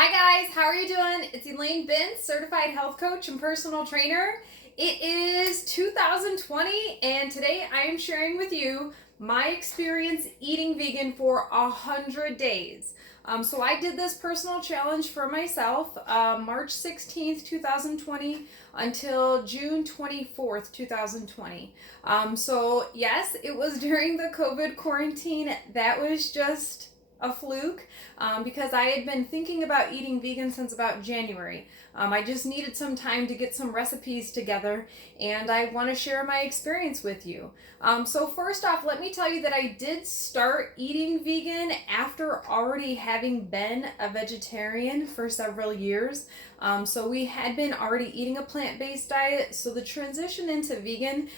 Hi guys, how are you doing? It's Elaine Bintz, certified health coach and personal trainer. It is 2020 and today I am sharing with you my experience eating vegan for 100 days. So I did this personal challenge for myself March 16th, 2020 until June 24th, 2020. So yes, it was during the COVID quarantine. That was just a fluke because I had been thinking about eating vegan since about January. I just needed some time to get some recipes together and I want to share my experience with you. So first off, let me tell you that I did start eating vegan after already having been a vegetarian for several years. So we had been already eating a plant-based diet, so the transition into vegan,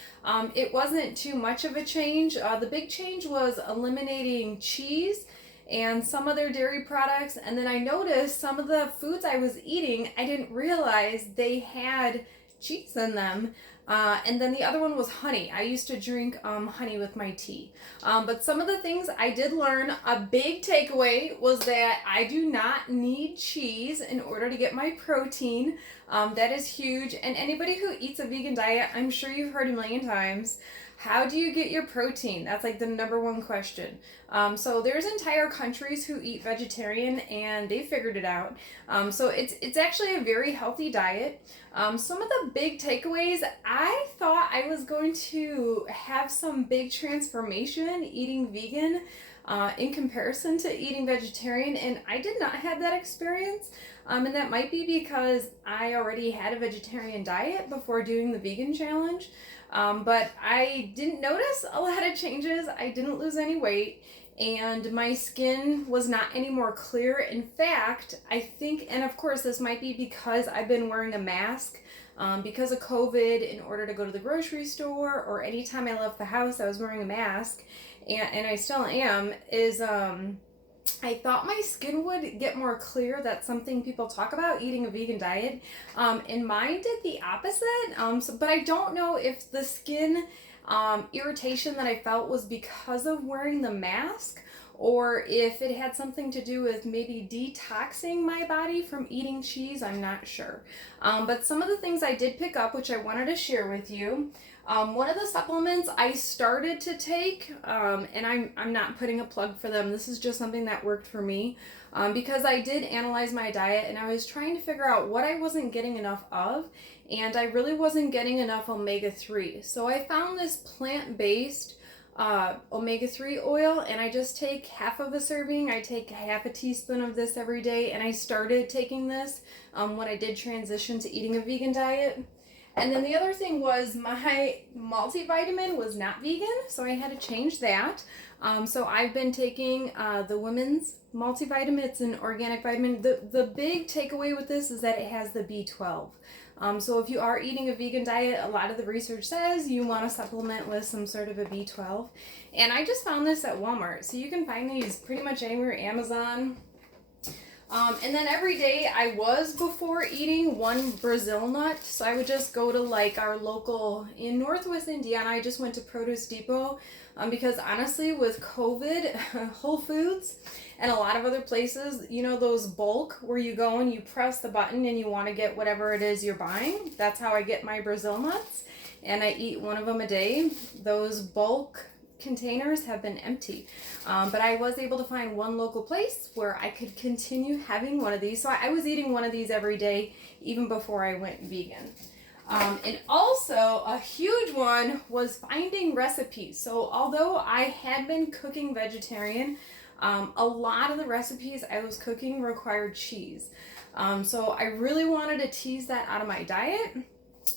it wasn't too much of a change. The big change was eliminating cheese and some other dairy products, and then I noticed some of the foods I was eating, I didn't realize they had cheese in them. And then the other one was honey. I used to drink honey with my tea. But some of the things I did learn, a big takeaway was that I do not need cheese in order to get my protein. That is huge. And anybody who eats a vegan diet, I'm sure you've heard a million times, how do you get your protein? That's like the number one question. So there's entire countries who eat vegetarian and they figured it out. So it's actually a very healthy diet. Some of the big takeaways, I thought I was going to have some big transformation eating vegan in comparison to eating vegetarian, and I did not have that experience. And that might be because I already had a vegetarian diet before doing the vegan challenge. But I didn't notice a lot of changes. I didn't lose any weight and my skin was not any more clear. In fact, I think, and of course this might be because I've been wearing a mask because of COVID in order to go to the grocery store, or anytime I left the house I was wearing a mask, and I still am, is I thought my skin would get more clear. That's something people talk about, eating a vegan diet. And mine did the opposite. But I don't know if the skin irritation that I felt was because of wearing the mask, or if it had something to do with maybe detoxing my body from eating cheese. I'm not sure. But some of the things I did pick up, which I wanted to share with you. One of the supplements I started to take, and I'm not putting a plug for them, this is just something that worked for me, because I did analyze my diet and I was trying to figure out what I wasn't getting enough of, and I really wasn't getting enough omega-3. So I found this plant-based omega-3 oil, and I just take half of a serving. I take half a teaspoon of this every day, and I started taking this when I did transition to eating a vegan diet. And then the other thing was my multivitamin was not vegan, so I had to change that. So I've been taking the women's multivitamin. It's an organic vitamin. The big takeaway with this is that it has the B12. So if you are eating a vegan diet, a lot of the research says you want to supplement with some sort of a B12. And I just found this at Walmart. So you can find these pretty much anywhere, Amazon. And then every day I was before eating one Brazil nut. So I would just go to like our local in Northwest Indiana. I just went to Produce Depot because honestly with COVID, Whole Foods and a lot of other places, you know, those bulk where you go and you press the button and you want to get whatever it is you're buying. That's how I get my Brazil nuts, and I eat one of them a day. Those bulk containers have been empty, but I was able to find one local place where I could continue having one of these. So I was eating one of these every day even before I went vegan. And also a huge one was finding recipes. So although I had been cooking vegetarian, a lot of the recipes I was cooking required cheese. So I really wanted to tease that out of my diet.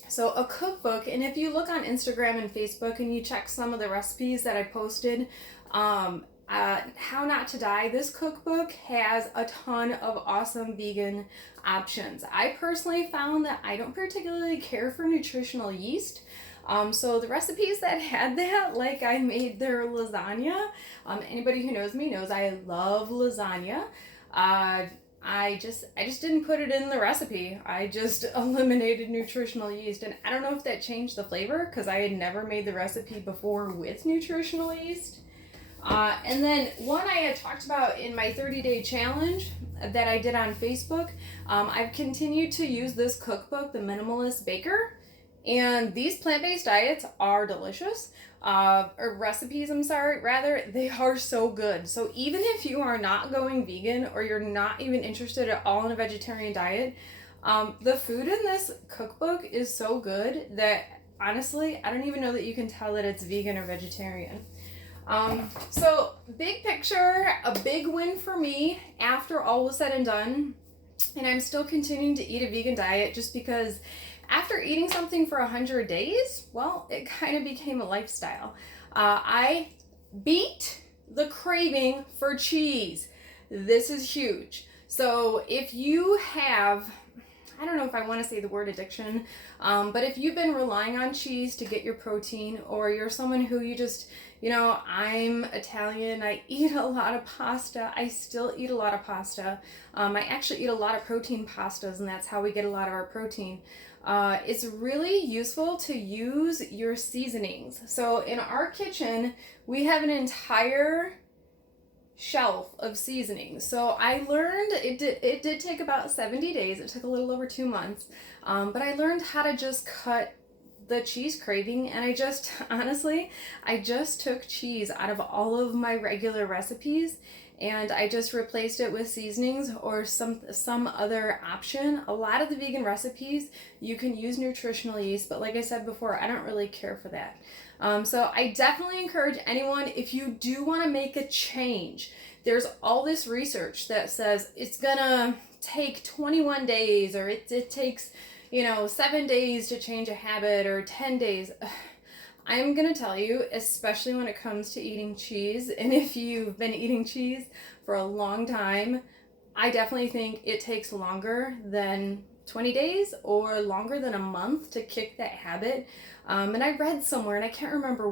So a cookbook, and if you look on Instagram and Facebook and you check some of the recipes that I posted, How Not to Die, this cookbook has a ton of awesome vegan options. I personally found that I don't particularly care for nutritional yeast. So the recipes that had that, like I made their lasagna. Anybody who knows me knows I love lasagna. I just didn't put it in the recipe. I just eliminated nutritional yeast, and I don't know if that changed the flavor because I had never made the recipe before with nutritional yeast. And then one I had talked about in my 30-day challenge that I did on Facebook, I've continued to use this cookbook, The Minimalist Baker, and these plant-based diets are delicious. Or recipes, I'm sorry, rather, they are so good. So even if you are not going vegan or you're not even interested at all in a vegetarian diet, the food in this cookbook is so good that honestly, I don't even know that you can tell that it's vegan or vegetarian. So big picture, a big win for me after all was said and done. And I'm still continuing to eat a vegan diet just because after eating something for 100 days, well, it kind of became a lifestyle. I beat the craving for cheese. This is huge. So if you have, I don't know if I want to say the word addiction, but if you've been relying on cheese to get your protein, or you're someone who you just, I'm Italian, I eat a lot of pasta, I still eat a lot of pasta. I actually eat a lot of protein pastas, and that's how we get a lot of our protein. It's really useful to use your seasonings. So in our kitchen, we have an entire shelf of seasonings. So I learned, it did take about 70 days. It took a little over 2 months. But I learned how to just cut the cheese craving, and I just took cheese out of all of my regular recipes, and I just replaced it with seasonings or some other option. A lot of the vegan recipes, you can use nutritional yeast, but like I said before, I don't really care for that. So I definitely encourage anyone, if you do want to make a change, there's all this research that says it's gonna take 21 days, or it takes 7 days to change a habit, or 10 days. I'm gonna tell you, especially when it comes to eating cheese, and if you've been eating cheese for a long time, I definitely think it takes longer than 20 days or longer than a month to kick that habit. And I read somewhere, and I can't remember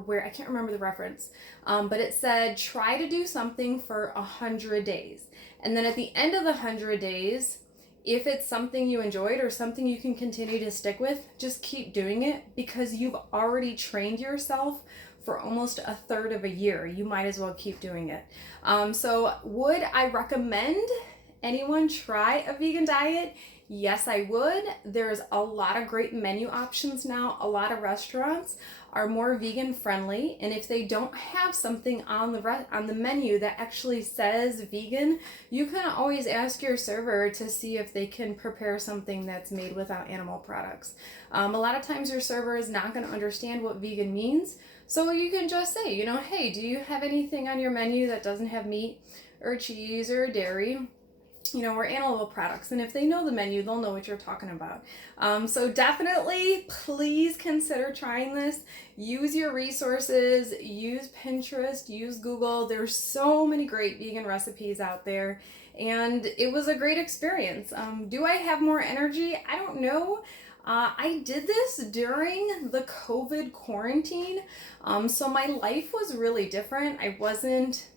the reference, but it said try to do something for 100 days. And then at the end of the 100 days, if it's something you enjoyed or something you can continue to stick with, just keep doing it, because you've already trained yourself for almost a third of a year. You might as well keep doing it. So would I recommend anyone try a vegan diet? Yes, I would. There's a lot of great menu options now. A lot of restaurants are more vegan friendly, and if they don't have something on the menu that actually says vegan, you can always ask your server to see if they can prepare something that's made without animal products. A lot of times your server is not going to understand what vegan means, so you can just say, hey, do you have anything on your menu that doesn't have meat or cheese or dairy? Or animal products. And if they know the menu, they'll know what you're talking about. So definitely, please consider trying this. Use your resources, use Pinterest, use Google. There's so many great vegan recipes out there, and it was a great experience. Do I have more energy? I don't know. I did this during the COVID quarantine, so my life was really different. I wasn't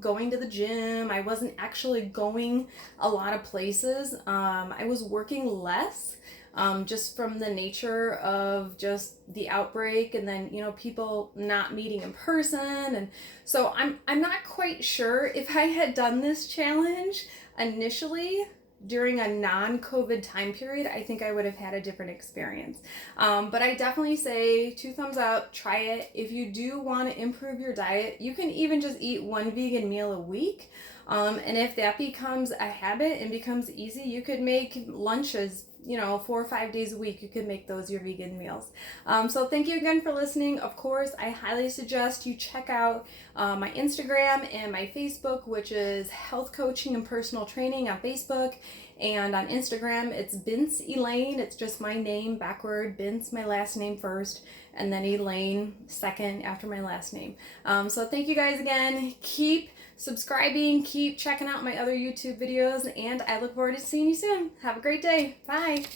going to the gym. I wasn't actually going a lot of places. I was working less, just from the nature of just the outbreak, and then, people not meeting in person. And so I'm not quite sure if I had done this challenge initially during a non-COVID time period, I think I would have had a different experience. But I definitely say 2 thumbs up, try it. If you do want to improve your diet, you can even just eat 1 vegan meal a week. And if that becomes a habit and becomes easy, you could make lunches, 4 or 5 days a week. You could make those your vegan meals. So thank you again for listening. Of course, I highly suggest you check out my Instagram and my Facebook, which is Health Coaching and Personal Training on Facebook. And on Instagram, it's Bintz Elaine. It's just my name backward. Bintz, my last name first, and then Elaine second after my last name. So thank you guys again. Keep subscribing, keep checking out my other YouTube videos, and I look forward to seeing you soon. Have a great day. Bye.